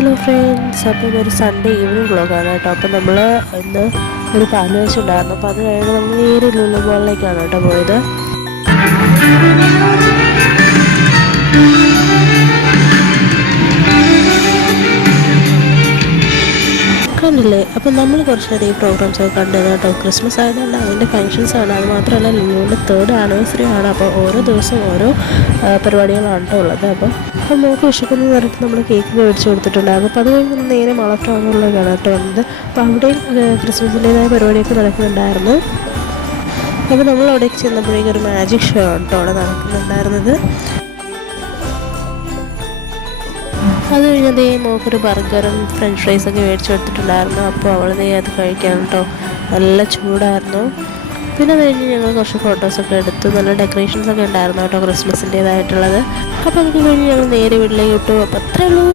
Hello friends, അപ്പോൾ ഇതൊരു Sunday evening വ്ളോഗാണ് കേട്ടോ. അപ്പോൾ നമ്മൾ ഇന്ന് ഒരു പാല് വെച്ചുണ്ടായിരുന്നു. അപ്പോൾ അത് കഴിഞ്ഞ് നമ്മൾ നേരെ ലുലു മോളിലേക്കാണ് കേട്ടോ പോയത്. കണ്ടില്ലേ, അപ്പം നമ്മൾ കുറച്ച് നേരം ഈ പ്രോഗ്രാംസൊക്കെ കണ്ടത് കേട്ടോ. ക്രിസ്മസ് ആയതുകൊണ്ട് അതിൻ്റെ ഫങ്ഷൻസാണ്. അത് മാത്രമല്ല ലുലുവിൻ്റെ 3rd ആനിവേഴ്സറി ആണ്. അപ്പോൾ ഓരോ ദിവസവും ഓരോ പരിപാടികളാണ് കേട്ടോ ഉള്ളത്. അപ്പം നമുക്ക് വിശക്കുന്നു പറഞ്ഞിട്ട് നമ്മൾ കേക്ക് മേടിച്ച് കൊടുത്തിട്ടുണ്ടായിരുന്നു. അപ്പോൾ അത് കഴിഞ്ഞ് നമ്മൾ നേരെ മാൾ ഓഫ് ടൗണിലേക്കാണ് കേട്ടോ വന്നത്. അപ്പോൾ അവിടെയും ക്രിസ്മസിൻ്റേതായ പരിപാടിയൊക്കെ നടക്കുന്നുണ്ടായിരുന്നു. അപ്പോൾ നമ്മൾ അവിടേക്ക് ചെന്നപ്പോഴേക്കും ഒരു മാജിക് ഷോ ആണ് കേട്ടോ അവിടെ നടക്കുന്നുണ്ടായിരുന്നത്. അത് കഴിഞ്ഞതേ മോക്കൊരു ബർഗറും ഫ്രഞ്ച് ഫ്രൈസൊക്കെ മേടിച്ച് കൊടുത്തിട്ടുണ്ടായിരുന്നു. അപ്പോൾ അവൾ അത് കഴിക്കാൻ കേട്ടോ. നല്ല ചൂടായിരുന്നു. പിന്നെ അത് കഴിഞ്ഞ് ഞങ്ങൾ കുറച്ച് ഫോട്ടോസൊക്കെ എടുത്തു. നല്ല ഡെക്കറേഷൻസൊക്കെ ഉണ്ടായിരുന്നു കേട്ടോ ക്രിസ്മസിൻ്റേതായിട്ടുള്ളത്. അപ്പോൾ അതൊക്കെ കഴിഞ്ഞ് ഞങ്ങൾ നേരെ വീട്ടിലേക്ക് വിട്ടു. അപ്പോൾ അത്രേ ഉള്ളൂ.